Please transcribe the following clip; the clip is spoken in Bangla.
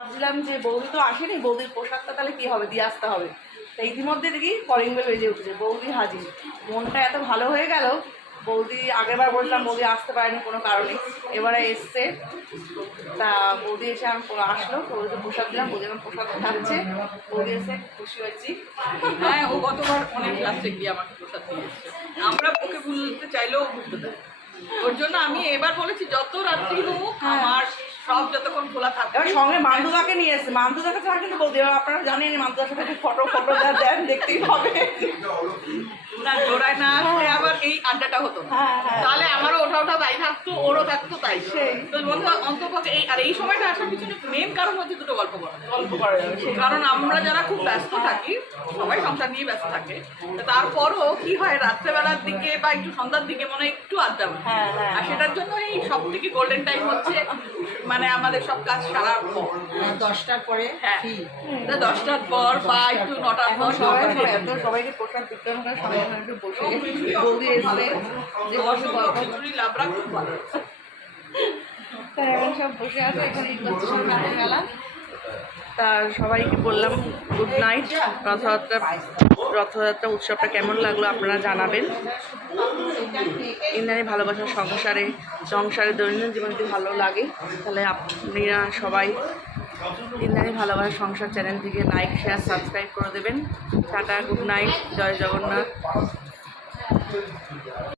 ভাবছিলাম যে বৌদি তো আসেনি, বৌদির পোশাকটা তাহলে কি হবে, দিয়ে আসতে হবে। তো ইতিমধ্যে দেখি কলিং বেল বেজে উঠেছে, বৌদি হাজির। মনটা এত ভালো হয়ে গেল, বৌদি আগেরবার বললাম বৌদি আসতে পারেনি কোনো কারণে, এবারে এসছে। তা বৌদি এসে আমি আসলো, বৌদিকে প্রসাদ দিলাম, বৌদি আমার প্রসাদ খাচ্ছে, বৌদি এসে খুশি হয়েছি। হ্যাঁ, ও গতবার অনেক লাস্টে গিয়ে আমাকে প্রসাদ দিয়ে এসছে, আমরা ওকে ভুলতে চাইলেও ভুলতে দেয়। ওর জন্য আমি এবার বলেছি যত রাত্রি হোক আমার সব যতক্ষণ খোলা থাকে। এবার সঙ্গে মান্তুদাকে নিয়ে এসছে, মান্তুদাকে ছাড়া কিন্তু বৌদি, এবার আপনারা জানেন মান্তুদার সাথে ফটো যা দেন দেখতেই হবে। না জোড়ায় না আসলে আবার এই আড্ডাটা হতো না। হ্যাঁ, হ্যাঁ। তাহলে আমারও ওঠা তাই থাকতো, ওরও থাকতো তাই। সেই। তো বন্ধু অন্তপক্ষে এই সময়টা আসার পিছনে মেন কারণ হচ্ছে দুটো গল্প করা। গল্প করা যাবে সেই। কারণ আমরা যারা খুব ব্যস্ত থাকি, সবাই সংসার নিয়ে ব্যস্ত থাকে, তো তারপরও কি হয় রাত্রেবেলার দিকে বা একটু সন্ধ্যার দিকে মনে হয় একটু আড্ডা মারি। হ্যাঁ, হ্যাঁ। আর সেটার জন্য এই সব থেকে গোল্ডেন টাইম হচ্ছে মানে আমাদের সব কাজ সারার পর। 10টার পরে হ্যাঁ, 10টার পর বা একটু 9টার এখন পর সবাই এত সবাইকে প্রসাদ বিতরণ করে সবাই ওখানে একটু বসে বৌদি এসছে যে বসে গল্প খিচুড়ি লাবড়া খুব ভালো। তাই এখন সব বসে আছে এখানে ইগবাচ্চার সঙ্গে রাতের বেলা। তার সবাইকে বললাম গুড নাইট। রথযাত্রা উৎসবটা কেমন লাগলো আপনারা জানাবেন। ইন্দ্রাণী ভালোবাসার সংসারে দৈনন্দিন জীবন যদি ভালো লাগে তাহলে আপনারা সবাই ইন্দ্রাণী ভালোবাসার সংসার চ্যানেলটিকে লাইক শেয়ার সাবস্ক্রাইব করে দেবেন। টাটা, গুড নাইট, জয় জগন্নাথ।